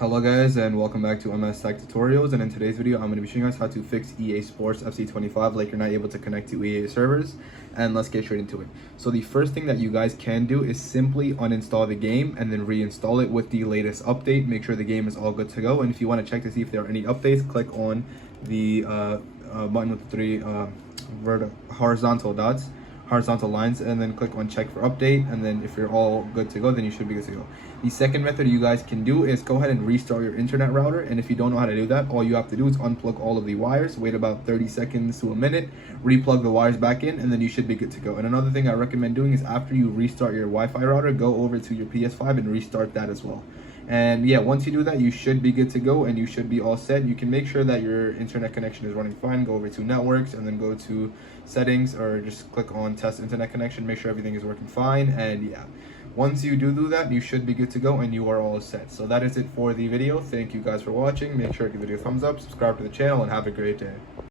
Hello guys, and welcome back to MS Tech Tutorials. And in today's video I'm going to be showing you guys how to fix EA Sports FC25 like you're not able to connect to EA servers. And let's get straight into it. So the first thing that you guys can do is simply uninstall the game and then reinstall it with the latest update. Make sure the game is all good to go, and if you want to check to see if there are any updates, click on the button with the three horizontal lines, and then click on check for update. And then if you're all good to go, then you should be good to go. The second method you guys can do is go ahead and restart your internet router. And if you don't know how to do that, all you have to do is unplug all of the wires, wait about 30 seconds to a minute, replug the wires back in, and then you should be good to go. And another thing I recommend doing is after you restart your Wi-Fi router, go over to your PS5 and restart that as well. And yeah, once you do that, you should be good to go and you should be all set. You can make sure that your internet connection is running fine. Go over to networks and then go to settings, or just click on test internet connection. Make sure everything is working fine. And yeah, once you do that, you should be good to go and you are all set. So that is it for the video. Thank you guys for watching. Make sure to give the video a thumbs up, subscribe to the channel, and have a great day.